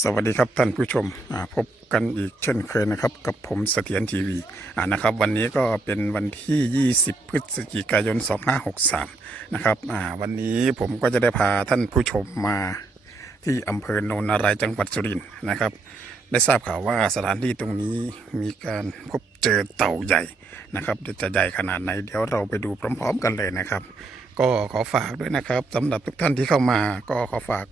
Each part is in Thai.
สวัสดีครับท่านผู้ชมพบกันอีกเช่นเคยนะครับ กับผมเสถียรทีวีนะครับ วันนี้ก็เป็นวันที่ 20 พฤศจิกายน 2563 นะครับวันนี้ผมก็จะได้พาท่านผู้ชมมาที่อำเภอโนนนารายจังหวัดสุรินทร์นะครับ ได้ทราบข่าวว่าสถานที่ตรงนี้มีการพบเจอเต่าใหญ่นะครับจะใหญ่ขนาดไหนเดี๋ยวเราไปดูพร้อม ๆ กันเลยนะครับ ก็ขอฝากด้วยนะครับสำหรับทุกท่านที่เข้ามา ก็ขอฝาก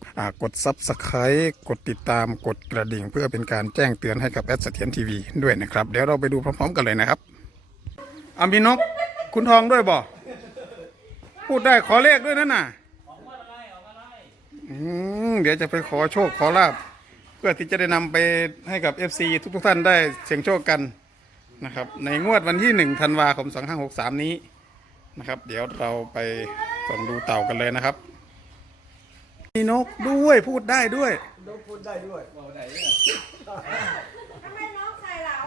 กดซับสไครต์กดติดตามกดกระดิ่ง เพื่อเป็นการแจ้งเตือนให้กับแอดเสถียรทีวีด้วยนะครับ เดี๋ยวเราไปดูพร้อมๆกันเลยนะครับอามีนกคุณทองด้วยบ่พูดได้ขอเลขด้วยนั่นน่ะเดี๋ยวจะไปขอโชคขอลาบเพื่อที่จะได้นำไปให้กับ FC ทุกๆท่านได้เสี่ยงโชคกันนะครับในงวดวันที่1ธันวาคม2563 นี้ นะครับ เดี๋ยวเราไปส่องดูเต่ากันเลยนะครับ มีนกด้วยพูดได้ด้วยทำไมน้องใส่เหลา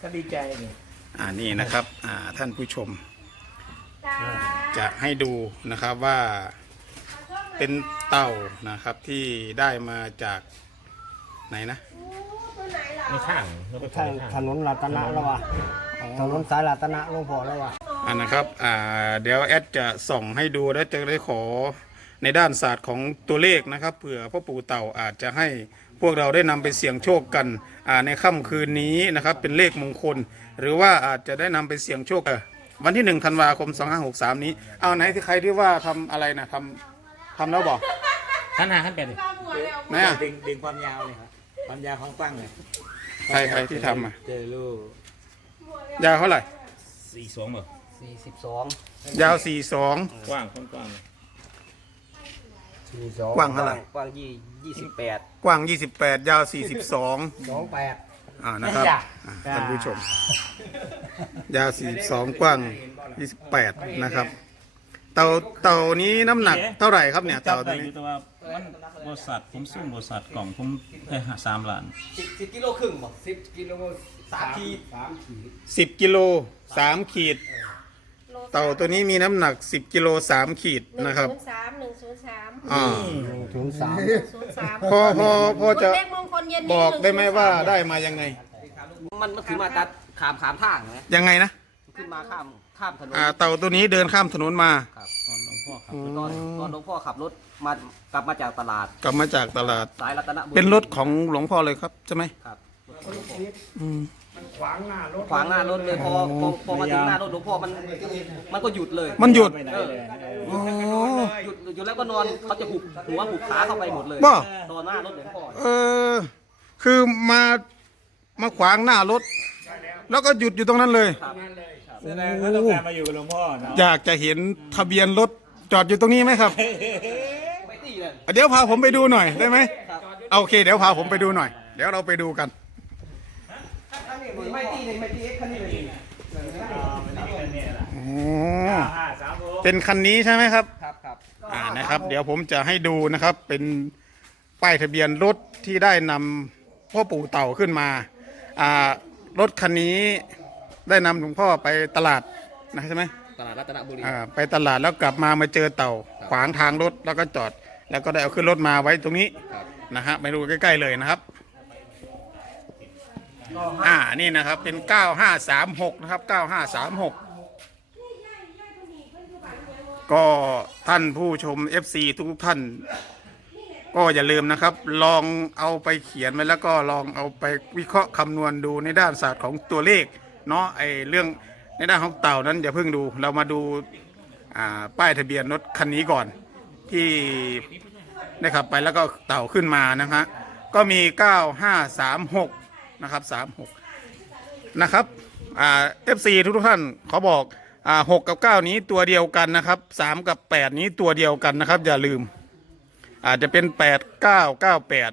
ก็ดีใจนี่อ่านี่นะครับอ่าท่านผู้ชม จ้าจะให้ดูนะครับว่าเป็นเต่านะครับที่ได้มาจากไหนนะ อู้ตัวไหนเหลาไม่ข้างแล้วก็ทางถนนรัตนะแล้ววะถนนสายรัตนะหลวงพ่อแล้ววะ อ่านะครับอ่าเดี๋ยวแอดจะส่องให้ดูแล้วจะได้ขอในด้านศาสตร์ของตัวเลขนะครับเผื่อพ่อปู่เต่าอาจจะให้พวกเราได้นำไปเสี่ยงโชคกันอ่าในค่ำคืนนี้นะครับเป็นเลขมงคล หรือว่าอาจจะได้นำไปเสี่ยงโชคเอ่อวันที่หนึ่งธันวาคม 2563 นี้เอาไหนที่ใครที่ว่าทำอะไรนะทำทำแล้วบอกขั้นห้าขั้นแปดดิข้าวหัวเร็วไหนอะดึงดึงความยาวเลยครับความยาวของกว้างเลยใครใครที่ทำอะเจอลูกยาวเท่าไหร่สี่สองบ่ สี่สิบสองยาว42กว้างกว้างกว้างสี่สองกว้างเท่าไหร่ กว้างยี่ยี่สิบแปดกว้าง 28 ยาว 42สองแปด อ่านะครับอ่าท่านผู้ชม ยาว 42 กว้าง 28 นะครับ เต่าเต่านี้น้ำหนักเท่าไหร่ครับเนี่ยจัเต่าบตัได้วอนี้ยู่แต่ว่ามันบริษัทผมสู้บริษัทกล่องผมได้หาสามล้านสิบสิบกิโลครึ่งบ่สิบกิโลสามขีด10 กิโล 3 ขีด เต่าตัวนี้มีน้ำหนัก 10กิโล3ขีดหนึ่งนะครับศูนย์สามหนึ่งศูนย์สามอ่า ถึงสามศูนย์สามพอพอพอจะ เลขมงคลเย็นนี้บอกได้ไหม103ว่าได้มายังไไง มันมันคือมาตัดขามขามทางไงยังไงนะขึ้นมาข้ามข้ามถนนอ่าเต่าตัวนี้เดินข้ามถนนมาตอนหลวงพ่อครับตอนตอนหลวงพ่อขับรถมากลับมาจากตลาดกลับมาจากตลาด สายรัตนบุรีเป็นรถของหลวงพ่อเลยครับใช่ไหมครับอืม ขวางหน้ารถเลยพอพอพอมาถึงหน้ารถหลวงพ่อมันมันก็หยุดเลยมันหยุดเออโอ้ หยุดหยุดแล้วก็นอนเขาจะหุบหัวหุบขาเข้าไปหมดเลยบ่นอนหน้ารถหลวงพ่อ เออ คือมามาขวางหน้ารถ แล้วก็หยุดอยู่ตรงนั้นเลยแสดงเขาต้องการมาอยู่กับหลวงพ่อเนาะอยากจะเห็นทะเบียนรถจอดอยู่ตรงนี้ไหมครับไม่ตีเลย เดี๋ยวพาผมไปดูหน่อยได้ไหมเอาโอเค เดี๋ยวพาผมไปดูหน่อย เดี๋ยวเราไปดูกัน ไม่ตีเลยไม่ตีเอ็กซ์คันนี้เลยอ๋อห้าสามหกเป็นคันนี้ใช่ไหมครับ ครับครับอ่านะครับ เดี๋ยวผมจะให้ดูนะครับ เป็นป้ายทะเบียนรถที่ได้นำพ่อปู่เต่าขึ้นมา อ่ารถคันนี้ได้นำหลวงพ่อไปตลาดนะใช่ไหมตลาดรัตนบุรีอ่าไปตลาดแล้วกลับมามาเจอเต่า ขวางทางรถแล้วก็จอด แล้วก็ได้เอาขึ้นรถมาไว้ตรงนี้นะฮะไปดูใกล้ ๆ เลยนะครับ อ่านี่นะครับเป็น 9536 นะครับ 9536 ก็ท่านผู้ชม FC ทุกท่าน ก็อย่าลืมนะครับ ลองเอาไปเขียนไว้แล้วก็ลองเอาไปวิเคราะห์คำนวณดูในด้านศาสตร์ของตัวเลขเนาะไอเรื่องในด้านของเต่านั้นอย่าเพิ่งดูเรามาดูป้ายทะเบียนรถคันนี้ก่อนที่ได้ขับไปแล้วก็เต่าขึ้นมานะฮะก็มี 9536 นะครับ36นะครับอ่า FC ทุกท่านขอบอกอ่า6กับ9นี้ตัวเดียวกันนะครับ3กับ8นี้ตัวเดียวกันนะครับ อย่าลืม อาจจะเป็นแปดเก้าเก้าแปด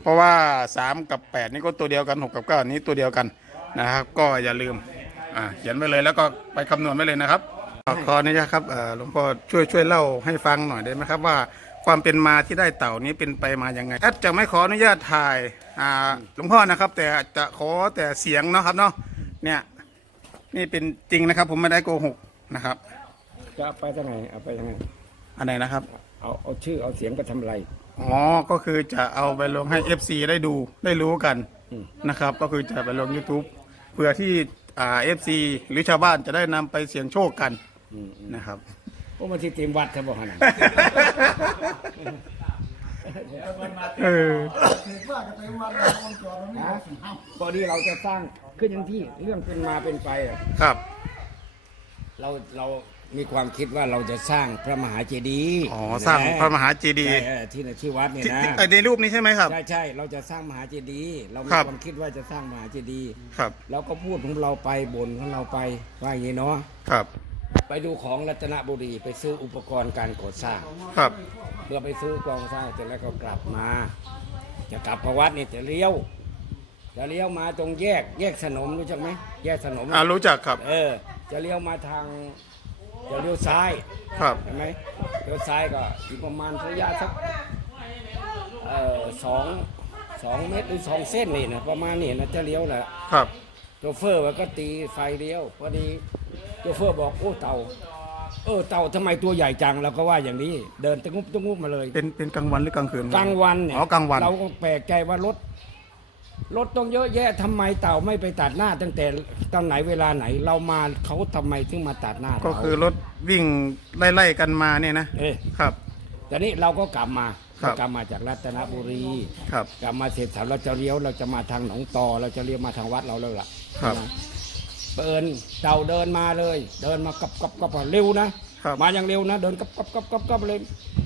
เพราะว่าสามกับแปดนี่ก็ตัวเดียวกันหกกับเก้านี้ตัวเดียวกันนะครับ ก็อย่าลืมอ่าเขียนไว้เลยแล้วก็ไปคำนวณไว้เลยนะครับขออนุญาตครับอ่อหลวงพ่อช่วยช่วยเล่าให้ฟังหน่อยได้ไหมครับว่า ความเป็นมาที่ได้เต่านี้เป็นไปมาอย่างไงแอดจะไม่ขออนุญาตถ่ายอ่าหลวงพ่อนะครับ แต่จะขอแต่เสียงเนาะครับเนาะเนี่ยนี่เป็นจริงนะครับ ผมไม่ได้โกหกนะครับจะเอาไปทางไหนเอาไปทางไหนอันไหนนะครับเอาเอาชื่อเอาเสียงไปทำอะไร อ๋อก็คือจะเอาไปลงให้ FC ได้ดูได้รู้กันอืม นะครับ ก็คือจะไปลง YouTube เพื่อที่อ่า FC หรือชาวบ้านจะได้นำไปเสี่ยงโชคกันนะครับ โอ้มันที่เตรียมวัดครับบอกขนาดเออพอดีเราจะสร้างขึ้นอย่างที่เรื่องเป็นมาเป็นไปอะครับ เราเรามีความคิดว่าเราจะสร้างพระมหาเจดีย์อ๋อสร้างพระมหาเจดีใช่ย์เออที่ที่วัดเนี่ยที่นะที่เอ่อในรูปนี้ใช่ไหมครับ ใช่ใช่เราจะสร้างมหาเจดีย์เรามีครับ ความคิดว่าจะสร้างมหาเจดีย์ครับ เราก็พูดของเราไปบ่นของเราไปว่าอย่างนี้เนาะ ครับ ไปดูของรัตนบุรีไปซื้ออุปกรณ์การก่อสร้าง ครับ เมื่อไปซื้อกองสร้างเสร็จแล้วก็กลับมา จะกลับพระวัดนี่จะเลี้ยวจะเลี้ยวมาตรงแยก แยกสนมรู้จักไหมแยกสนมอ่ารู้จักครับ เออ จะเลี้ยวมาทางจะเลี้ยวซ้ายครับ เห็นไหมเลี้ยวซ้ายก็อีกประมาณระยะสักเอ่อสองสองเมตรหรือสองเส้นนี่นะประมาณนี้นะจะเลี้ยวแหละครับ โชเฟอร์มันก็ตีไฟเลี้ยวพอดี โชเฟอร์บอกโอ้เต่า เออเต่าทำไมตัวใหญ่จังเราก็ว่าอย่างนี้ เดินตะงุบตะงุบมาเลยเป็นเป็นกลางวันหรือกลางคืนกลางวันเนี่ยอ๋อกลางวัน เราก็แปลกใจว่ารถรถต้องเยอะแยะทำไมเต่าไม่ไปตัดหน้า ตั้งแต่ตอนไหนเวลาไหน เรามาเขาทำไมถึงมาตัดหน้าเราก็คือรถวิ่งไล่ๆกันมาเนี่ยนะเอ๊ะ ครับแต่นี้เราก็กลับมาครับกลับมาจากรัตนบุรี ครับ กลับมาเสร็จสับเราจะเลี้ยวเราจะมาทางหนองตอ เราจะเลี้ยวมาทางวัดเราแล้วล่ะครับ นะ เปินเต่าเดินมาเลย เดินมากับกับกับเร็วนะครับมาอย่างเร็วนะ เดินกับกับกับกับกับเลย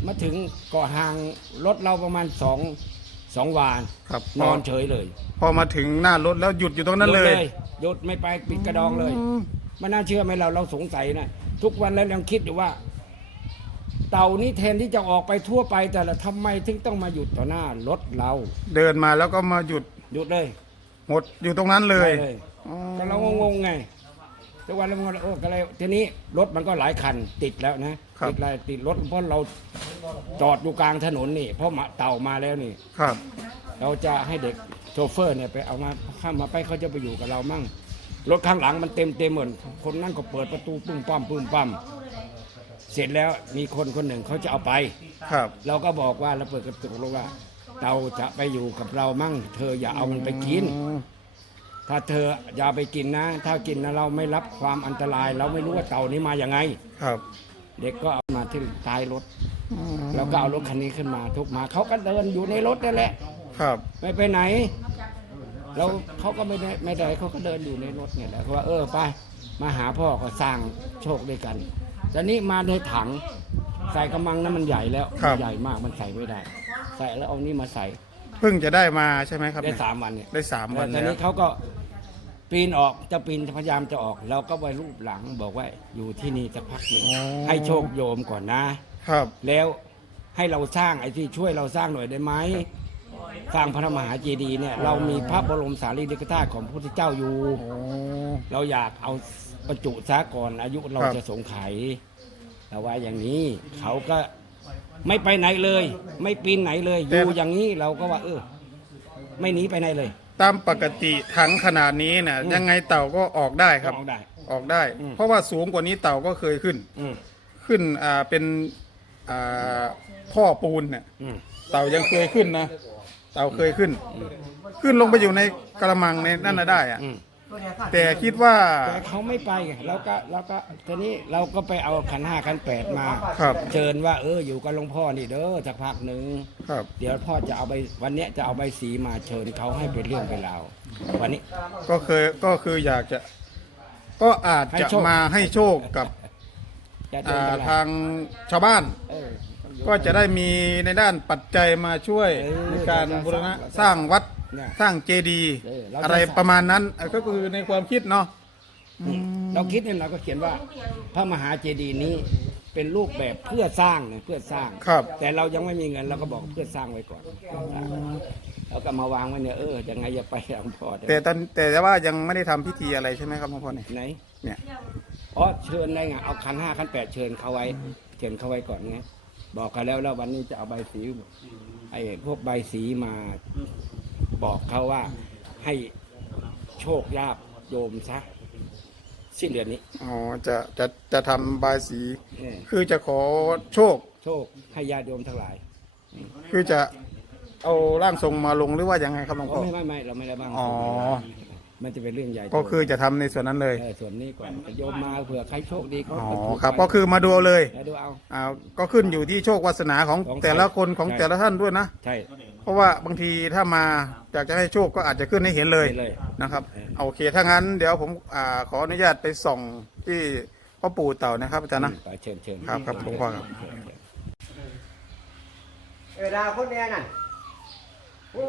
มาถึงเกาะห่างรถเราประมาณสองสองวานครับนอนเฉยเลย พอมาถึงหน้ารถแล้วหยุดอยู่ตรงนั้นเลยหดหยุดไม่ไปปิดกระดองเลยไม่น่าเชื่อไหมเราเราสงสัยนะทุกวันแล้วยังคิดอยู่ว่า เต่านี่แทนที่จะออกไปทั่วไป แต่ละทำไมถึงต้องมาหยุดต่อหน้ารถเรา เดินมาแล้วก็มาหยุดหยุดเลย หมดอยู่ตรงนั้นเลยไป แต่เรางงๆไงทุกวันเรางงโอ้ก็เลยทีนี้รถมันก็หลายคันติดแล้วนะครับติดอะไรติดรถเพราะเราจอดอยู่กลางถนนนี่ เพราะหมาเต่ามาแล้วนี่ครับ เราจะให้เด็กโชเฟอร์เนี่ยไปเอามาข้ามมาไปเขาจะไปอยู่กับเรามั่งรถข้างหลังมันเต็มเต็มเหมือนคนนั่นก็เปิดประตูปุ้มปั้มปุ้มปั้มเสร็จแล้วมีคนคนหนึ่งเขาจะเอาไปครับ เราก็บอกว่าเราเปิดกระจกลงว่าเต่าจะไปอยู่กับเรามั่ง เธออย่าเอามันไปกิน ถ้าเธออย่าไปกินนะ ถ้ากินนะเราไม่รับความอันตราย เราไม่รู้ว่าเต่านี้มาอย่างไง ครับ เด็กก็เอามาที่ท้ายรถ แล้วก็เอารถคันนี้ขึ้นมาทุกมาเขาก็เดินอยู่ในรถนั่นแหละ ครับ ไม่ไปไหนเราเขาก็ไม่ได้ไม่ได้เขาก็เดินอยู่ในรถเนี่ยแหละเขาว่าเออไปมาหาพ่อก็สร้างโชคด้วยกันแต่นี้มาในถัง ใส่กระมังนั้นมันใหญ่แล้วครับ ใหญ่มากมันใส่ไม่ได้ ใส่แล้วเอานี่มาใส่ เพิ่งจะได้มาใช่ไหมครับได้เนี่ยสามวันเนี่ยได้สามวันแต่แล้นี้วเขาก็ปีนออกจะปีนพยายามจะออกเราก็ไปรูปหลังบอกว่าอยู่ที่นี่จะพักหนึ่งให้โชคโยมก่อนนะ ครับแล้วให้เราสร้างไอ้ที่ช่วยเราสร้างหน่อยได้ไหมสร้างพระมหาเจดีย์เนี่ย เรามีพระบรมสารีริกธาตุของพระพุทธเจ้าอยู่ โอ้ เราอยากเอาบรรจุซะก่อนอายุเราครับ จะสงไขยแต่ว่าอย่างนี้เขาก็ ไม่ไปไหนเลย ไม่ปีนไหนเลยอยู่อย่างนี้เราก็ว่า เออ ไม่หนีไปไหนเลย ตามปกติถังขนาดนี้นะยังไงเต่าก็ออกได้ครับ ออกได้ ออกได้ อืม เพราะว่าสูงกว่านี้เต่าก็เคยขึ้น อืมขึ้นอ่าเป็นอ่าท่อปูนเนี่ยอืมเต่ายังเคยขึ้นนะ เต่าเคยขึ้น ขึ้นลงไปอยู่ในกระมังในนั่นน่ะได้อะอืม แต่คิดว่าแต่เขาไม่ไปไงเราก็เราก็ทีนี้เราก็ไปเอาขันห้าขันแปดมาครับเชิญว่าเอออยู่กับหลวงพ่อนี่เด้อสักพักหนึ่งครับเดี๋ยวพ่อจะเอาใบวันเนี้ยจะเอาใบสีมาเชิญเขาให้เป็นเรื่องเป็นราววันนี้ ก็เคยก็คืออยากจะ ก็อาจให้จะโชค มาให้โชคกับจะเดินอ่าตลาดทางชาวบ้าน เออ ก็จะได้มีในด้านปัจจัยมาช่วยเออในการเราจะบูรณะสร้างสร้างวัด เนี่ย สร้างเจดีย์เออเราจะ อะไรประมาณนั้นอะก็คือในความคิดเนาะเราคิดเนี่ยเราก็เขียนว่าพระมหาเจดีย์นี้เป็นรูปแบบเพื่อสร้างนะเพื่อสร้าง ครับแต่เรายังไม่มีเงินเราก็บอกเพื่อสร้างไว้ก่อนเราก็มาวางไว้เนี่ยเออยังไงอย่าไปหลวงพ่อเด้อแต่ตอนแต่ว่ายังไม่ได้ทำพิธีอะไรใช่ไหมครับหลวงพ่อเนี่ยไหนเนี่ยอ๋อเชิญได้ไงเอาคันห้าคันแปดเชิญเขาไว้เชิญเขาไว้ก่อนไงบอกกันแล้วแล้ววันนี้จะเอาใบสีไอ้พวกใบสีมา บอกเขาว่าให้โชคลาภโยมซะสิ้นเดือนนี้ อ๋อจะจะจะทำบายสีเนี่ยคือจะขอโชค โชคให้ญาติโยมทั้งหลายคือจะเอาร่างทรงมาลงหรือว่ายังไงครับหลวงอ๋อพ่อ ไม่ไม่ไม่เราไม่ได้บ้างอ๋อ มันจะเป็นเรื่องใหญ่ก็คือจะทำในส่วนนั้นเลย เออส่วนนี้ก่อนโยมมาเผื่อใครโชคดีเขาอ๋อก็ถูกครับไปก็คือมาดูเอาเลยแล้วดูเอา อ่าก็ขึ้นอยู่ที่โชควาสนาของของแต่ละคนของใช่แต่ละท่านด้วยนะ ใช่ เพราะว่าบางทีถ้ามาอยากจะให้โชคก็อาจจะขึ้นให้เห็นเลยเห็นเลย นะครับเออโอเคถ้างั้นเดี๋ยวผมอ่าขออนุญาตไปส่องที่พ่อปู่เต่านะครับอาจารย์นะ ไปเชิญเชิญครับครับหลวงพ่อครับ เชิญเชิญเออดาวคนเดียวนั่นโอ้